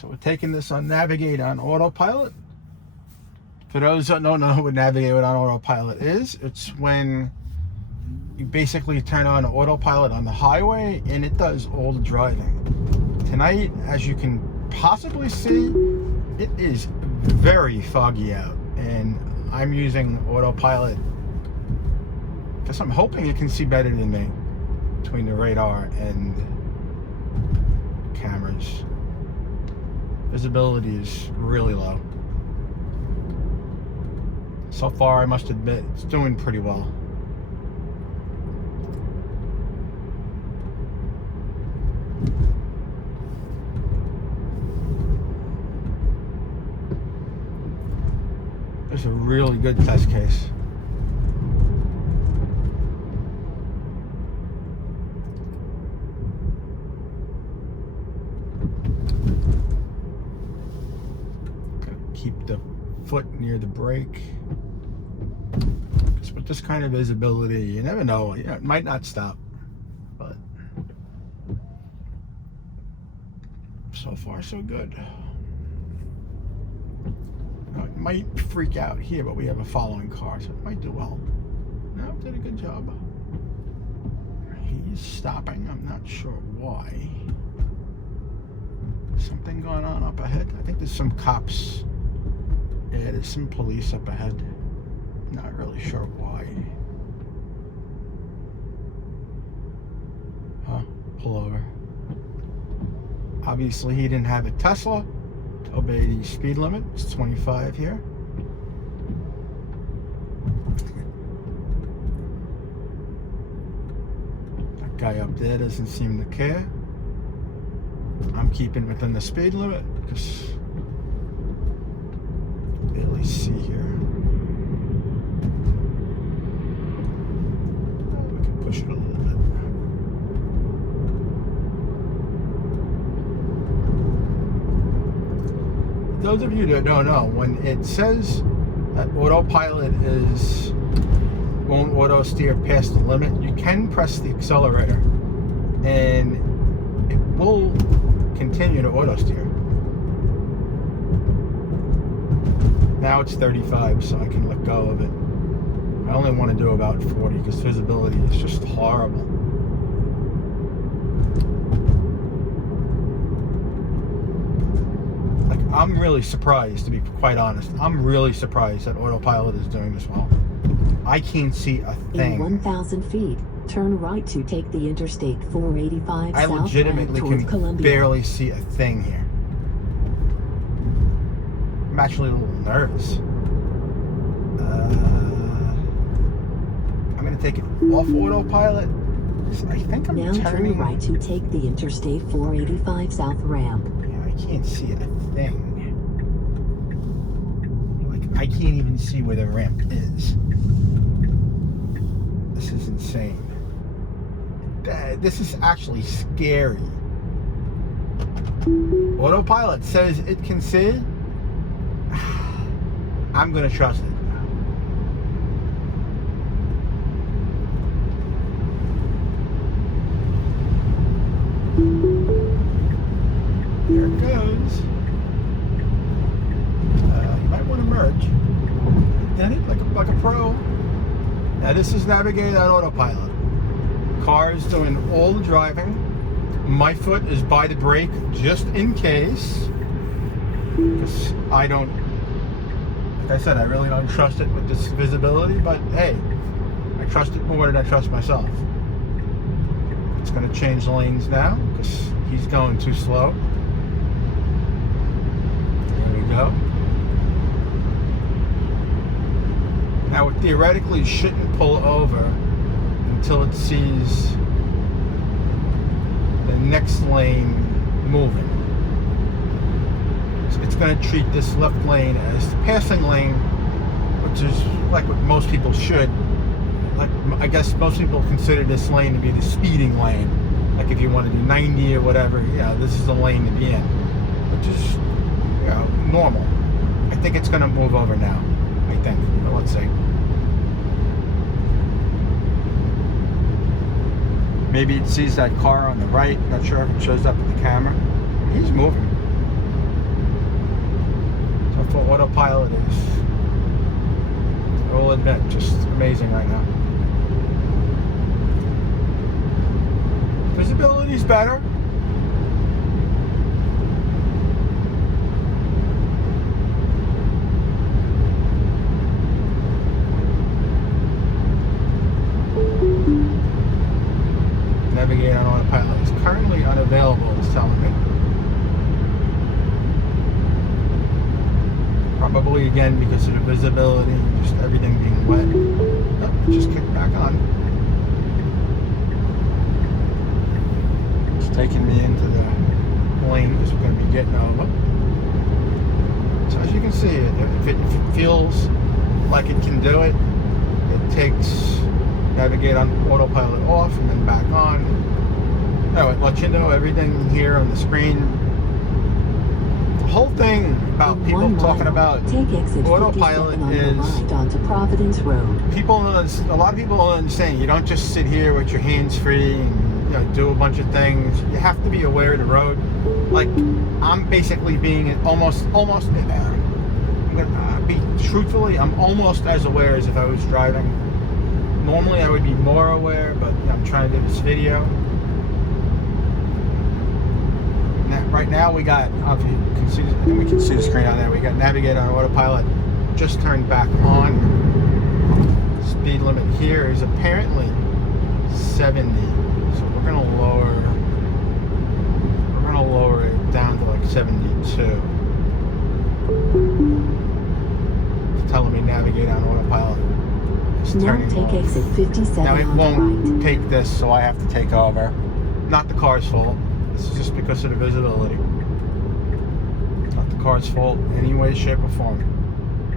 So we're taking this on Navigate on Autopilot. For those that don't know what Navigate on Autopilot is, it's when you basically turn on Autopilot on the highway and it does all the driving. Tonight, as you can possibly see, it is very foggy out, and I'm using Autopilot because I'm hoping it can see better than me between the radar and cameras. Visibility is really low. So far, I must admit, it's doing pretty well. There's a really good test case. Keep the foot near the brake. Because with this kind of visibility, you never know. You know, it might not stop, but so far so good. Now, it might freak out here, but we have a following car, so it might do well. No, did a good job. He's stopping. I'm not sure why. Something going on up ahead. I think there's some cops. Yeah, there's some police up ahead. Not really sure why. Huh, pull over. Obviously, he didn't have a Tesla to obey the speed limit. It's 25 here. That guy up there doesn't seem to care. I'm keeping within the speed limit because barely see here. We can push it a little bit. Those of you that don't know, when it says that Autopilot won't auto steer past the limit, you can press the accelerator and it will continue to auto steer. Now it's 35, so I can let go of it. I only want to do about 40 because visibility is just horrible. Like, I'm really surprised, to be quite honest. I'm really surprised that Autopilot is doing this well. I can't see a thing. In 1,000 feet, turn right to take the Interstate 485 I legitimately can barely see a thing here. I'm actually a little nervous. I'm going to take it off Autopilot. I think I'm now turning. Turn right to take the Interstate 485 South ramp. Yeah, I can't see a thing. Like, I can't even see where the ramp is. This is insane. This is actually scary. Autopilot says it can see. I'm gonna trust it. Here it goes. You might want to merge. Did it like a pro. Now this is Navigate on Autopilot. Car is doing all the driving. My foot is by the brake just in case. Because I don't. Like I said, I really don't trust it with this visibility, but hey, I trust it more than I trust myself. It's going to change lanes now because he's going too slow. There we go. Now it theoretically shouldn't pull over until it sees the next lane moving. It's going to treat this left lane as the passing lane, which is like what most people should. Like, I guess most people consider this lane to be the speeding lane. Like if you want to do 90 or whatever, yeah, this is the lane to be in, which is, you know, normal. I think it's going to move over now. I think. But let's see. Maybe it sees that car on the right. Not sure if it shows up in the camera. He's moving. for autopilot is, I will admit, just amazing right now. Visibility's better. Navigate on autopilot is currently unavailable, it's telling me. Probably again because of the visibility and just everything being wet. Oh, just kicked back on. It's taking me into the lane because we're going to be getting over. So as you can see, if it feels like it can do it, it takes navigate on autopilot off and then back on. No, it lets you know everything here on the screen. The whole thing about In people 1 mile, talking about take exit autopilot 57 on the is right onto Providence Road. a lot of people don't understand. You don't just sit here with your hands free and do a bunch of things. You have to be aware of the road. Like I'm basically being almost. I'm gonna be truthfully. I'm almost as aware as if I was driving. Normally I would be more aware, but I'm trying to do this video. Now, right now we got, if you can see, I think we can see the screen on there. We got navigate on autopilot just turned back on. Speed limit here is apparently 70, so we're gonna lower it down to like 72. It's telling me navigate on autopilot. Now take exit 57 Now it on won't the right. take this, so I have to take over. Not the car's fault. This is just because of the visibility. Not the car's fault in any way, shape, or form.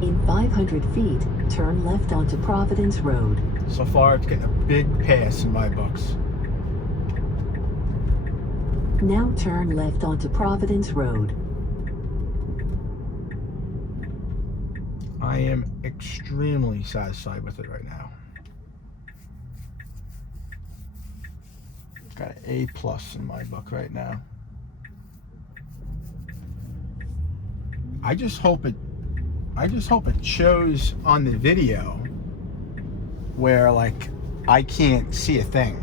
In 500 feet, turn left onto Providence Road. So far, it's getting a big pass in my books. Now turn left onto Providence Road. I am extremely satisfied with it right now. Got an A+ in my book right now. I just hope it shows on the video where like I can't see a thing.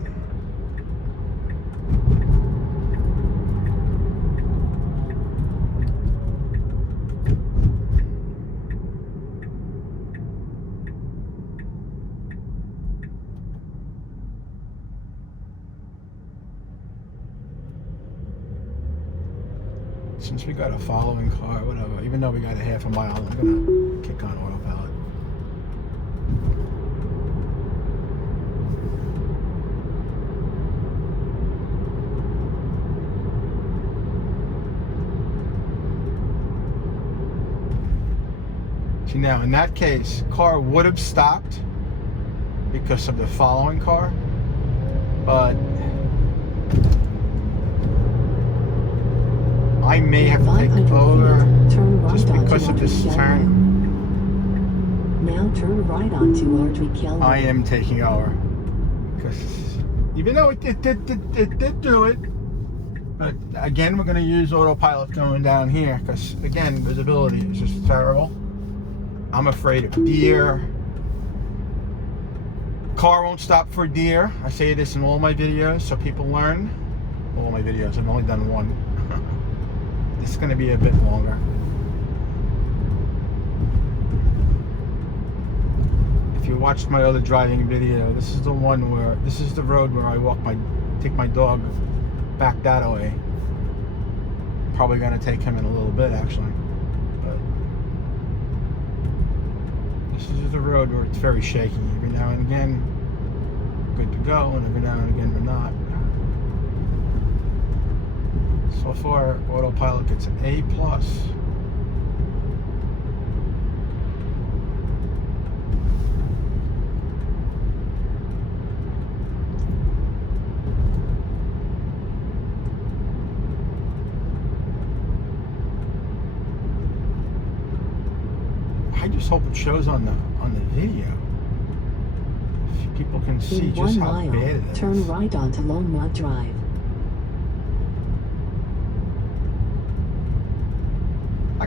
Since we got a following car, whatever, even though we got a half a mile, I'm gonna kick on autopilot. See now, in that case, car would have stopped because of the following car, but I may have to take over just because of this turn. Now turn right onto Ardrey-Kelly. I am taking over because even though it did do it, but again we're going to use autopilot going down here because again visibility is just terrible. I'm afraid of deer. Car won't stop for deer. I say this in all my videos so people learn. All my videos. I've only done one. It's going to be a bit longer. If you watched my other driving video, this is the one where, this is the road where I take my dog back that way. Probably going to take him in a little bit actually. But this is the road where it's very shaky. Every now and again, good to go, and every now and again we're not. So far, autopilot gets an A+. I just hope it shows on the video. If people can see In just 1 how mile, bad it is. turn right onto Longmont Drive.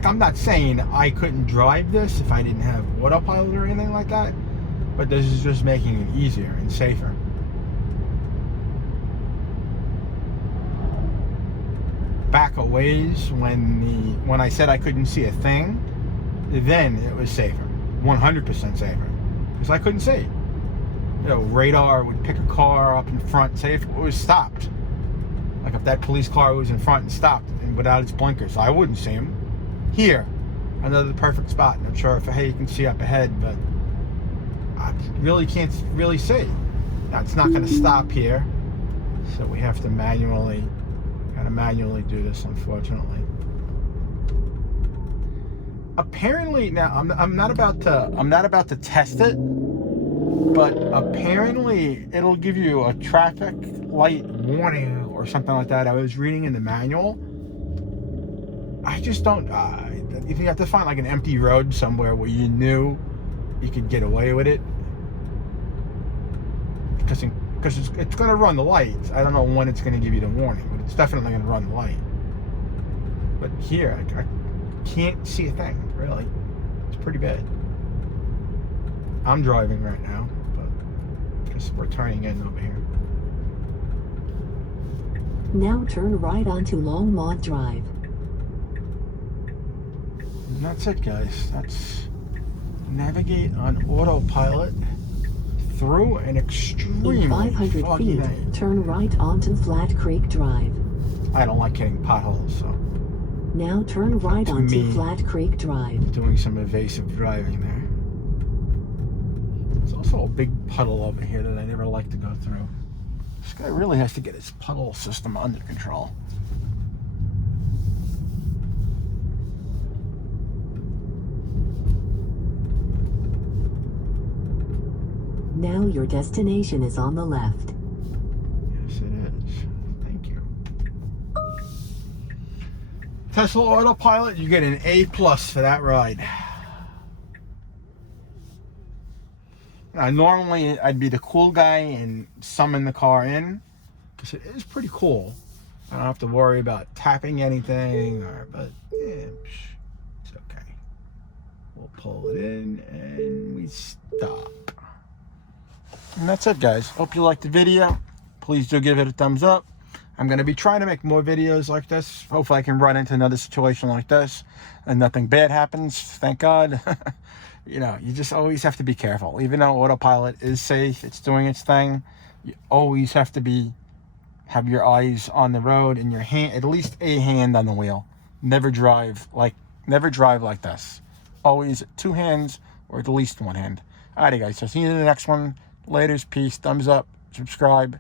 Like, I'm not saying I couldn't drive this if I didn't have autopilot or anything like that, but this is just making it easier and safer. Back a ways when I said I couldn't see a thing, then it was safer, 100% safer, because I couldn't see. You know, radar would pick a car up in front, say if it was stopped. Like if that police car was in front and stopped and without its blinkers, I wouldn't see him. Here, another perfect spot. Not sure if you can see up ahead, but I really can't really see. Now it's not going to stop here, so we have to manually do this, unfortunately. Apparently, now I'm not about to test it, but apparently it'll give you a traffic light warning or something like that. I was reading in the manual. I just don't. You have to find like an empty road somewhere where you knew you could get away with it, because it's going to run the lights. I don't know when it's going to give you the warning, but it's definitely going to run the light. But here, I can't see a thing, really. It's pretty bad. I'm driving right now, but I guess we're turning in over here. Now turn right onto Longmont Drive. And that's it, guys. That's navigate on autopilot through an extremely In 500 foggy feet, night. turn right onto Flat Creek Drive. I don't like hitting potholes, so Now turn right To onto me. Flat Creek Drive. doing some evasive driving there. There's also a big puddle over here that I never like to go through. This guy really has to get his puddle system under control. Now your destination is on the left. Yes, it is. Thank you. Tesla Autopilot, you get an A+ for that ride. Now, normally I'd be the cool guy and summon the car in, because it is pretty cool. I don't have to worry about tapping anything, but it's okay. We'll pull it in and we stop. And that's it, guys. Hope you liked the video. Please do give it a thumbs up. I'm going to be trying to make more videos like this. Hopefully I can run into another situation like this and nothing bad happens. Thank God. You know, you just always have to be careful. Even though autopilot is safe, it's doing its thing, you always have to have your eyes on the road and your hand, at least a hand on the wheel. Never drive like this. Always 2 hands or at least 1 hand. Alrighty, guys. So see you in the next one. Laters, peace, thumbs up, subscribe.